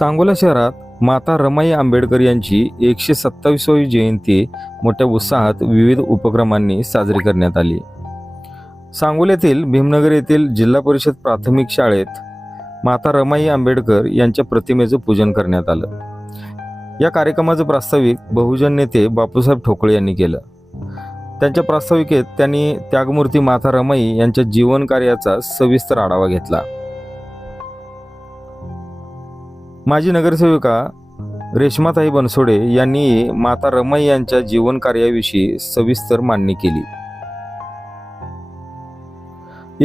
सांगोला शहरात माता रमाई आंबेडकर यांची 127वी जयंती मोठ्या उत्साहात विविध उपक्रमांनी साजरी करण्यात आली। सांगोल्यातील भीमनगर येथील जिल्हा परिषद प्राथमिक शाळेत माता रमाई आंबेडकर यांच्या प्रतिमेचं पूजन करण्यात आलं। या कार्यक्रमाचं प्रास्ताविक बहुजन नेते बापूसाहेब ठोकळे यांनी केलं। त्यांच्या प्रास्ताविकेत त्यांनी त्यागमूर्ती माता रमाई यांच्या जीवन कार्याचा सविस्तर आढावा घेतला। माजी नगरसेविका रेश्माताई बनसोडे यांनी माता रमाई यांच्या जीवन कार्याविषयी सविस्तर मांडणी केली।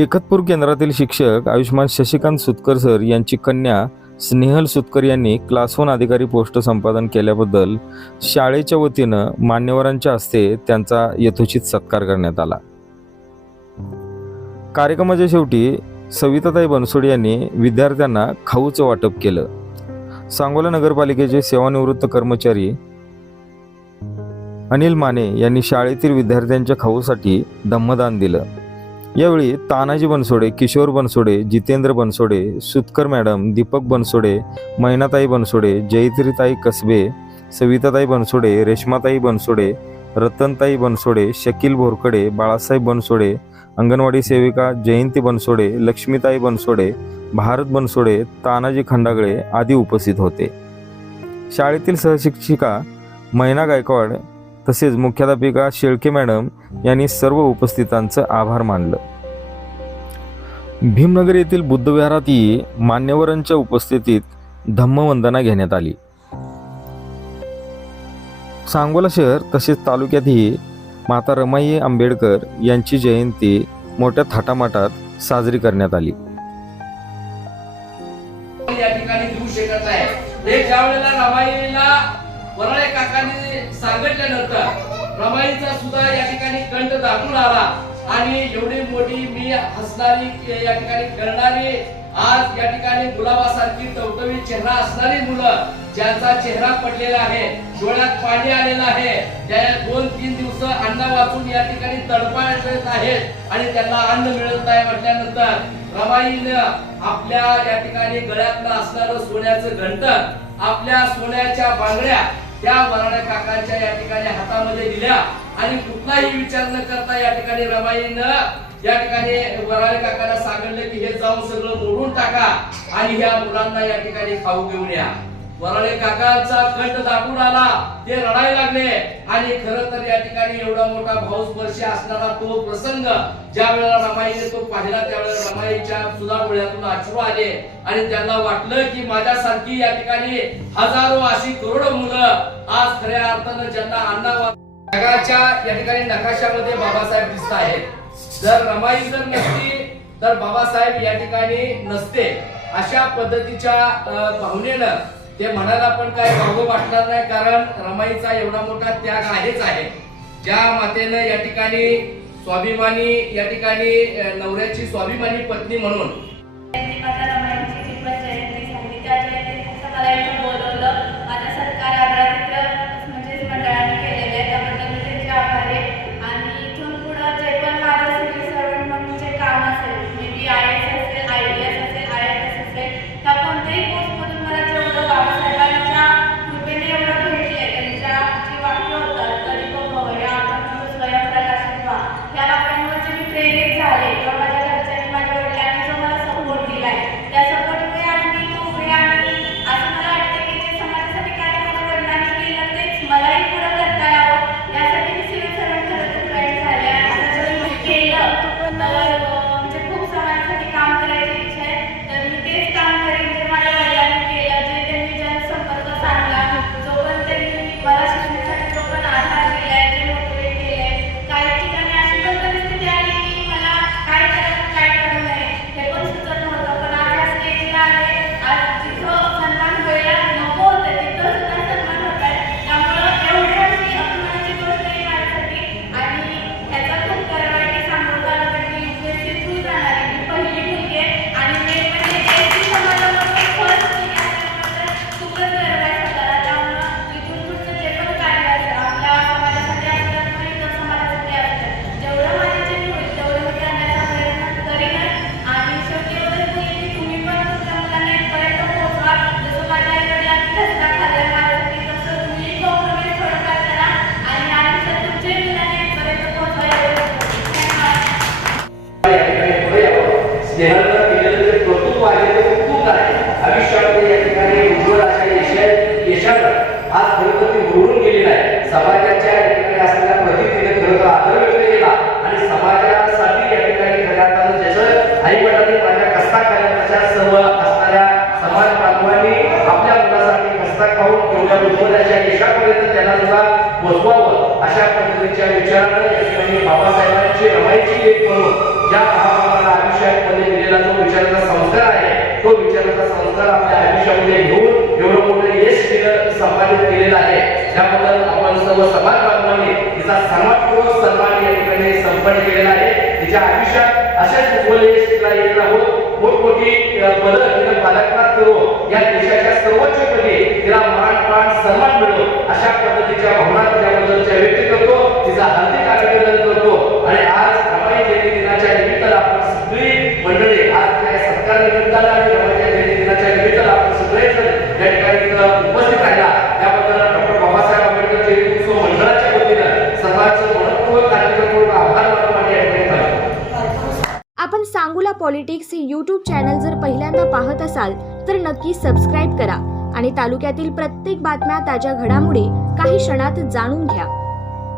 एकतपूर केंद्रातील शिक्षक आयुष्मान शशिकांत सुतकर सर यांची कन्या स्नेहल सुतकर यांनी क्लास 1 अधिकारी पोस्ट संपादन केल्याबद्दल शाळेच्या वतीनं मान्यवरांच्या हस्ते त्यांचा यथोचित सत्कार करण्यात आला। कार्यक्रमाच्या शेवटी सविताताई बनसोडे यांनी विद्यार्थ्यांना खाऊचं वाटप केलं। सांगोला नगरपालिकेचे सेवानिवृत्त कर्मचारी अनिल माने यांनी शाळेतील विद्यार्थ्यांच्या खाऊसाठी धम्मदान दिलं। यावेळी तानाजी बनसोडे, किशोर बनसोडे, जितेंद्र बनसोडे, सुतकर मॅडम, दीपक बनसोडे, मैनाताई बनसोडे, जयत्रीताई कसबे, सविताताई बनसोडे, रेश्माताई बनसोडे, रतनताई बनसोडे, शकील भोरकडे, बाळासाहेब बनसोडे, अंगणवाडी सेविका जयंती बनसोडे, लक्ष्मीताई बनसोडे, भारत बनसोडे, तानाजी खंडागळे आदी उपस्थित होते। शाळेतील सहशिक्षिका मैना गायकवाड तसेच मुख्याध्यापिका शेळके मॅडम यांनी सर्व उपस्थितांचं आभार मानलं। भीमनगर येथील बुद्धविहारातही मान्यवरांच्या उपस्थितीत धम्मवंदना घेण्यात आली। सांगोला शहर तसेच तालुक्यातही माता रमाई आंबेडकर यांची जयंती मोठ्या थाटामाटात साजरी करण्यात आली। या ठिकाणी देऊ शकत आहे हे ज्यावेळेला रमाईला वराळे काकांनी सांगितल्यानंतर रमाईचा सुद्धा या ठिकाणी कंठ दाखवून आला आणि एवढी मोठी मी हसणारी या ठिकाणी खेळणारी आज या ठिकाणी गुलाबासारखी टवटवी चेहरा असणारी मुलं ज्यांचा चेहरा पडलेला आहे, डोळ्यात पाणी आलेलं आहे, त्या 2-3 दिवस अन्न वाचून या ठिकाणी तडफडत आहेत आणि त्यांना अन्न मिळत नाही म्हटल्यानंतर रमाईनं आपल्या या ठिकाणी गळ्यातलं असणारं सोन्याचं घंटन, आपल्या सोन्याच्या बांगड्या त्या वराळे काकांच्या या ठिकाणी हातामध्ये दिल्या आणि कुठलाही विचार न करता या ठिकाणी रमाईनं या ठिकाणी वराळे काकांना सांगितलं की हे जाऊन सगळं मोडून टाका आणि ह्या मुलांना या ठिकाणी खाऊ घेऊन या। वराळे काकांचा कंठ दाखवून आला, ते रडायला लागले आणि खरं तर या ठिकाणी एवढा मोठा भावस्पर्शी असणारा तो प्रसंग ज्या वेळेला रमाईने तो पाहिला त्यावेळेला रमाईच्या सुद्धा डोळ्यातून अश्रू आले आणि त्यांना वाटलं की माझ्यासारखी या ठिकाणी हजारो अशी करोडो मुलं आज खऱ्या अर्थानं ज्यांना अन्ना जगाच्या या ठिकाणी नकाशामध्ये बाबासाहेब दिसत आहेत। जर रमाई जर नसती तर बाबासाहेब या ठिकाणी नसते। अशा पद्धतीच्या भावनेनं ते म्हणायला पण काय भावं वाटणार नाही, कारण रमाईचा एवढा मोठा त्याग आहेच आहे। ज्या मातेनं या ठिकाणी स्वाभिमानी या ठिकाणी नवऱ्याची स्वाभिमानी पत्नी म्हणून प्रेरित झाले किंवा माझ्या घरच्यांनी, माझ्या वडिलांनी जो मला आज खरं तर ती होऊन गेलेली आहे. समाजाच्या या ठिकाणी असलेल्या प्रतिक्रियेने खरं तर आदर व्यक्त केला आणि समाजासाठी या ठिकाणी खऱ्या अर्थानं ज्याचं आई वडिलांनी माझ्या कष्टाखाली त्याच्या सर्व असणाऱ्या समाज बांधवांनी आपल्या मुलासाठी कष्टा खाऊन तेवढ्या उज्ज्वलाच्या यशापर्यंत त्यांना सुद्धा पोचवावं अशा पद्धतीच्या विचारानं या ठिकाणी बाबासाहेबांची रमाईची लेख म्हणून ज्या महामानवाला आयुष्यामध्ये दिलेला जो विचाराचा संस्कार आहे तो विचाराचा संस्कार आपल्या आयुष्यामध्ये घेऊन एवढं मोठं यश संपादित केलेलं आहे. त्याबद्दल आपण सर्व समाज बांधवांनी तिचा सन्मानपूर्वक सन्मान या ठिकाणी संपन्न केलेला आहे. तिच्या आयुष्यात अशाच उज्ज्वल यश तिला येत राहून मोठमोठी पदं तिला पालकनात करू या देशाच्या सर्वोच्च पदी तिला मान सन्मान मिळो अशा पद्धतीच्या भावना तिच्याबद्दलच्या व्यक्त करतो. तिचा हार्दिक अभिनंदन करतो आणि आज रमाई जयंती दिनाच्या निमित्तानं आपण सगळी मंडळी आज त्या सत्कार निमित्तानं आणि रमाई जयंती दिनाच्या निमित्तानं आपण सगळेच या ठिकाणी उपस्थित राहिला त्याबद्दल डॉक्टर बाबासाहेब आंबेडकर जयंती उत्सव मंडळाच्या वतीनं सर्वांचं मनपूर्वक कार्यक्रम आभार मानून या ठिकाणी करतो. आपण सांगोला पॉलिटिक्स हे यूट्यूब चॅनल जर पहिल्यांदा पाहत असाल तर नक्की सबस्क्राईब करा आणि तालुक्यातील प्रत्येक बातम्या ताज्या घडामोडी काही क्षणात जाणून घ्या.